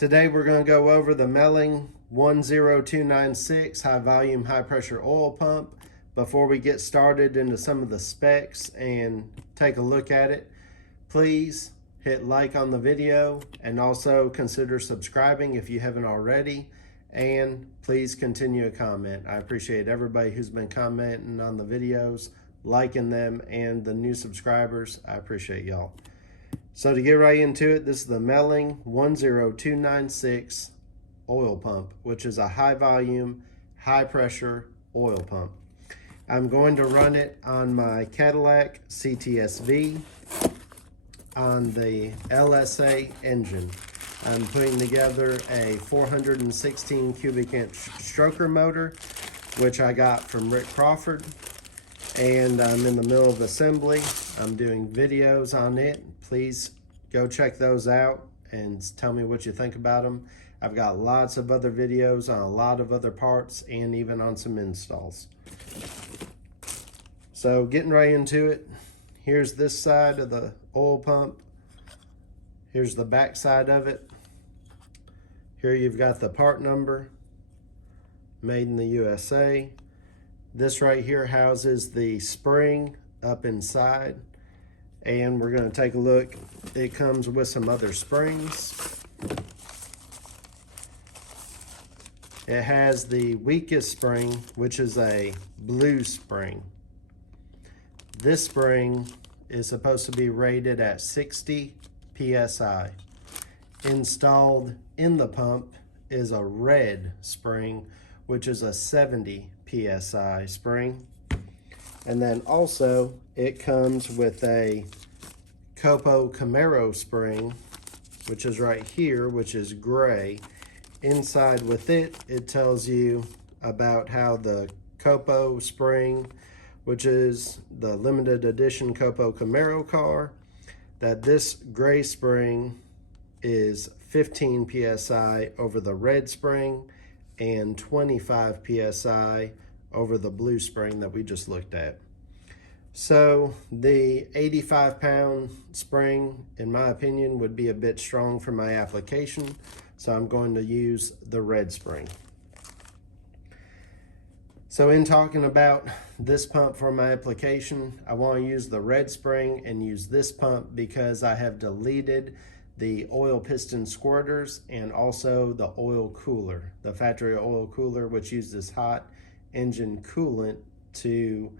Today we're going to go over the Melling 10296 high volume high pressure oil pump. Before we get started into some of the specs and take a look at it, please hit like on the video and also consider subscribing if you haven't already, and please continue to comment. I appreciate everybody who's been commenting on the videos, liking them, and the new subscribers. I appreciate y'all. So to get right into it, this is the Melling 10296 oil pump, which is a high volume, high pressure oil pump. I'm going to run it on my Cadillac CTSV on the LSA engine. I'm putting together a 416 cubic inch stroker motor, which I got from Rick Crawford, and I'm in the middle of assembly. I'm doing videos on it. Please go check those out and tell me what you think about them. I've got lots of other videos on a lot of other parts and even on some installs. So getting right into it, here's this side of the oil pump. Here's the back side of it. Here you've got the part number, made in the USA. This right here houses the spring up inside. And we're going to take a look. It comes with some other springs. It has the weakest spring, which is a blue spring. This spring is supposed to be rated at 60 PSI. Installed in the pump is a red spring, which is a 70 PSI spring. And then also it comes with a Copo Camaro spring, which is right here, which is gray. Inside with it, it tells you about how the Copo spring, which is the limited edition Copo Camaro car, that this gray spring is 15 PSI over the red spring and 25 PSI over the blue spring that we just looked at. So the 85-pound spring, in my opinion, would be a bit strong for my application, so I'm going to use the red spring. So in talking about this pump for my application, I want to use the red spring and use this pump because I have deleted the oil piston squirters and also the oil cooler, the factory oil cooler, which uses hot engine coolant to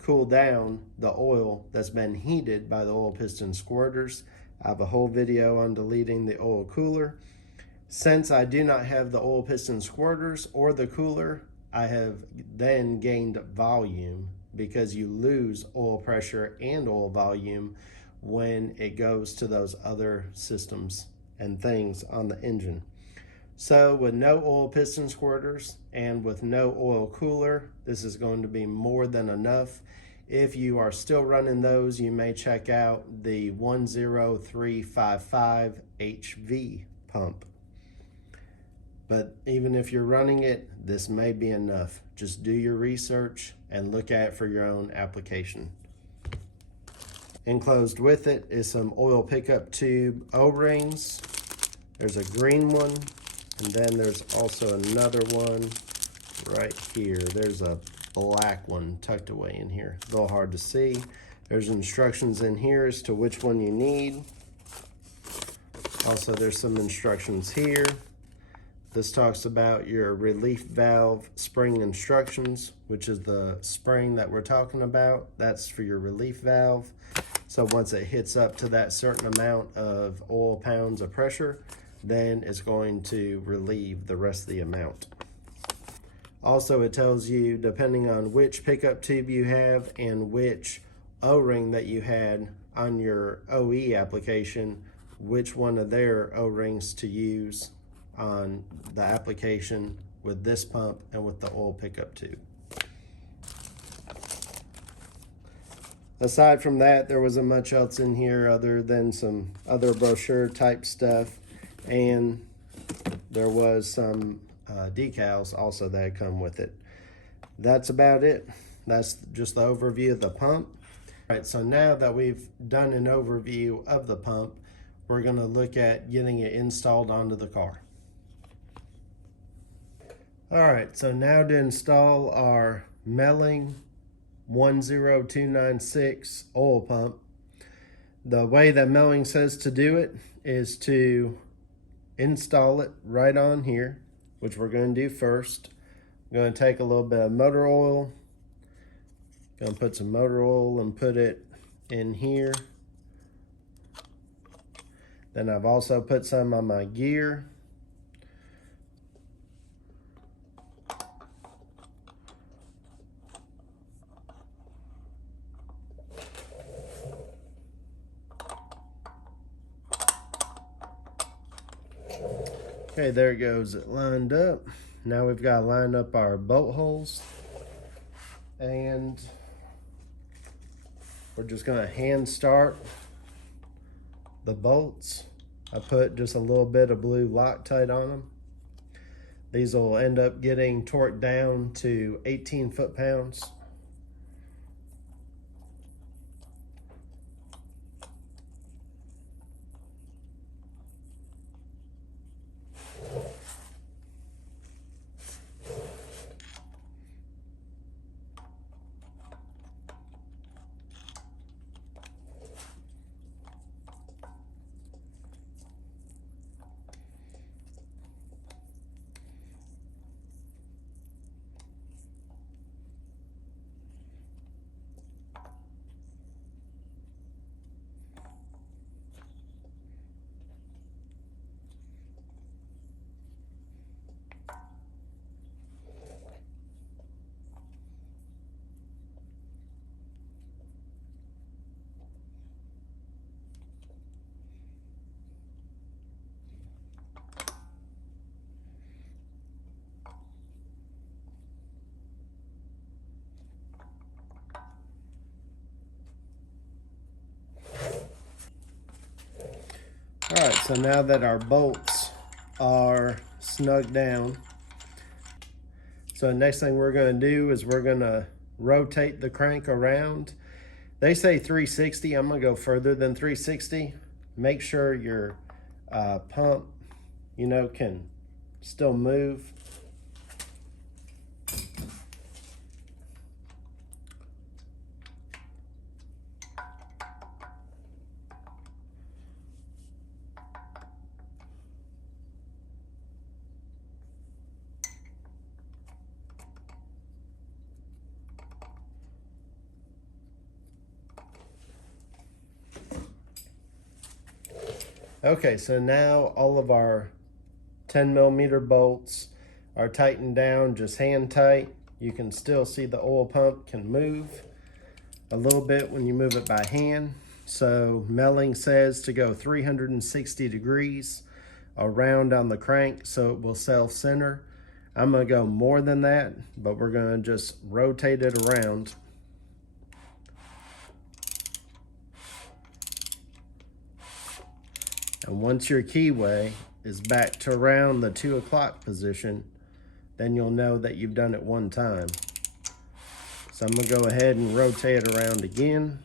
cool down the oil that's been heated by the oil piston squirters. I have a whole video on deleting the oil cooler. Since I do not have the oil piston squirters or the cooler, I have then gained volume because you lose oil pressure and oil volume when it goes to those other systems and things on the engine. So with no oil piston squirters and with no oil cooler, this is going to be more than enough. If you are still running those, you may check out the 10355 HV pump. But even if you're running it, this may be enough. Just do your research and look at it for your own application. Enclosed with it is some oil pickup tube O-rings. There's a green one. And then there's also another one right here. There's a black one tucked away in here. A little hard to see. There's instructions in here as to which one you need. Also, there's some instructions here. This talks about your relief valve spring instructions, which is the spring that we're talking about. That's for your relief valve. So once it hits up to that certain amount of oil pounds of pressure, then it's going to relieve the rest of the amount. Also, it tells you, depending on which pickup tube you have and which O-ring that you had on your OE application, which one of their O-rings to use on the application with this pump and with the oil pickup tube. Aside from that, there wasn't much else in here other than some other brochure type stuff, and there was some decals also that come with it. That's about it. That's just the overview of the pump. All right, so now that we've done an overview of the pump, we're going to look at getting it installed onto the car. All right, so now to install our Melling 10296 oil pump. The way that Melling says to do it is to install it right on here, which we're going to do first. I'm going to take a little bit of motor oil, going to put some motor oil and put it in here. Then I've also put some on my gear. Okay, there it goes, it lined up. Now we've got to line up our bolt holes, and we're just going to hand start the bolts. I put just a little bit of blue Loctite on them. These will end up getting torqued down to 18 foot-pounds. All right, so now that our bolts are snug down, so the next thing we're going to do is we're going to rotate the crank around. They say 360. I'm going to go further than 360. Make sure your pump, can still move. Okay, so now all of our 10mm bolts are tightened down, just hand tight. You can still see the oil pump can move a little bit when you move it by hand. So Melling says to go 360 degrees around on the crank so it will self-center. I'm gonna go more than that, but we're gonna just rotate it around. And once your keyway is back to around the 2 o'clock position, then you'll know that you've done it one time. So I'm gonna go ahead and rotate it around again.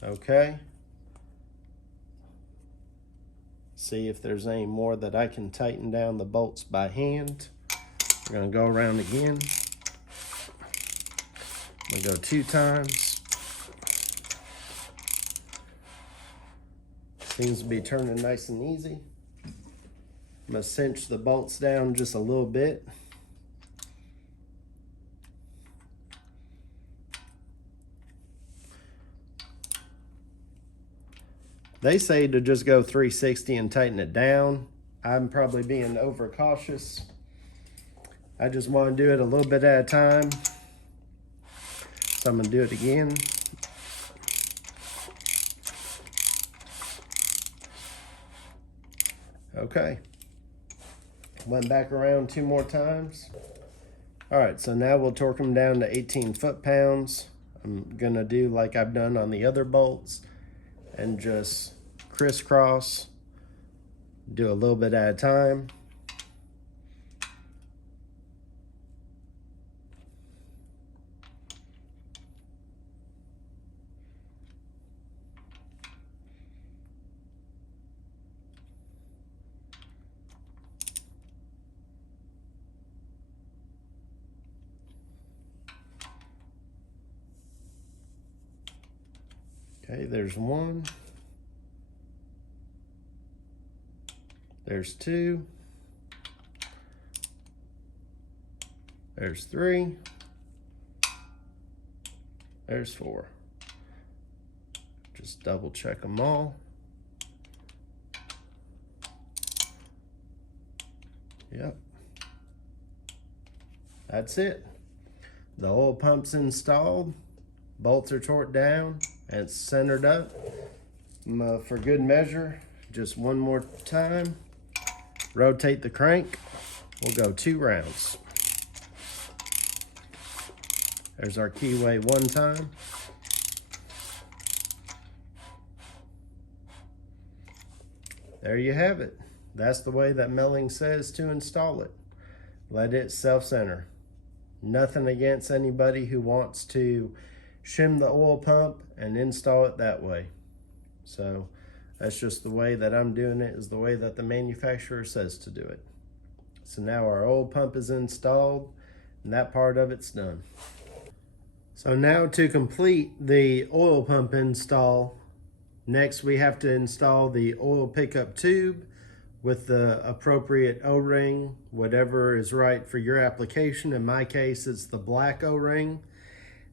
Okay. See if there's any more that I can tighten down the bolts by hand. We're gonna go around again. I'm gonna go 2 times. Seems to be turning nice and easy. I'm gonna cinch the bolts down just a little bit. They say to just go 360 and tighten it down. I'm probably being overcautious. I just want to do it a little bit at a time. So I'm gonna do it again. Okay. Went back around 2 more times. All right, so now we'll torque them down to 18 foot-pounds. I'm gonna do like I've done on the other bolts and just crisscross, do a little bit at a time. Okay, there's one. There's two. There's three. There's four. Just double check them all. Yep. That's it. The oil pump's installed. Bolts are torqued down and it's centered up. For good measure, just one more time. Rotate the crank. We'll go 2 rounds. There's our keyway one time. There you have it. That's the way that Melling says to install it. Let it self-center. Nothing against anybody who wants to shim the oil pump and install it that way. So that's just the way that I'm doing it, is the way that the manufacturer says to do it. So now our oil pump is installed and that part of it's done. So now to complete the oil pump install, next we have to install the oil pickup tube with the appropriate O-ring, whatever is right for your application. In my case, it's the black O-ring.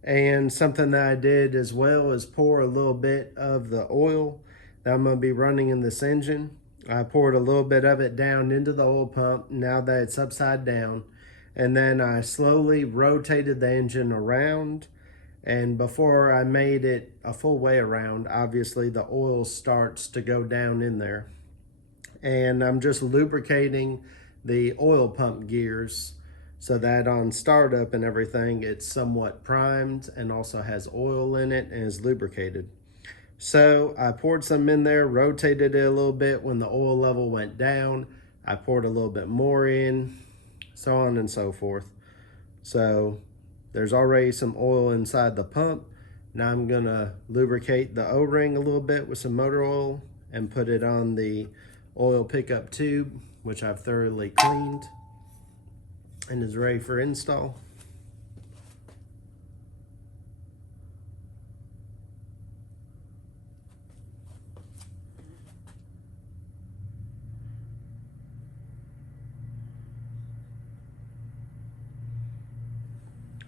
And something that I did as well is pour a little bit of the oil that I'm gonna be running in this engine. I poured a little bit of it down into the oil pump now that it's upside down. And then I slowly rotated the engine around. And before I made it a full way around, obviously the oil starts to go down in there. And I'm just lubricating the oil pump gears so that on startup and everything, it's somewhat primed and also has oil in it and is lubricated. So I poured some in there, rotated it a little bit. When the oil level went down, I poured a little bit more in, so on and so forth. So there's already some oil inside the pump. Now I'm gonna lubricate the O-ring a little bit with some motor oil and put it on the oil pickup tube, which I've thoroughly cleaned and is ready for install.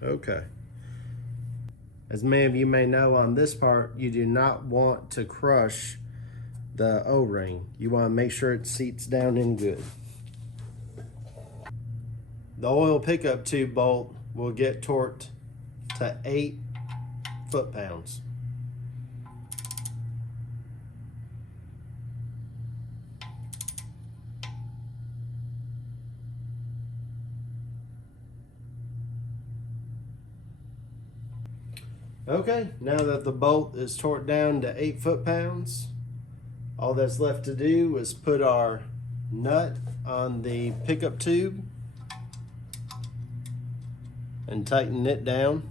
Okay. As many of you may know, on this part, you do not want to crush the O-ring. You want to make sure it seats down in good. The oil pickup tube bolt will get torqued to 8 foot-pounds. Okay, now that the bolt is torqued down to 8 foot-pounds, all that's left to do is put our nut on the pickup tube and tighten it down.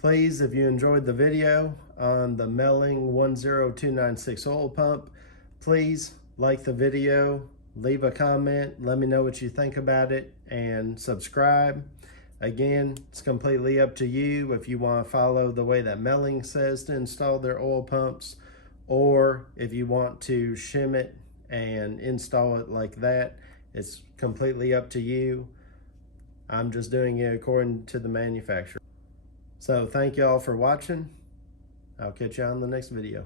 Please, if you enjoyed the video on the Melling 10296 oil pump, please like the video, leave a comment, let me know what you think about it, and subscribe. Again, it's completely up to you if you want to follow the way that Melling says to install their oil pumps, or if you want to shim it and install it like that. It's completely up to you. I'm just doing it according to the manufacturer. So thank you all for watching. I'll catch you on the next video.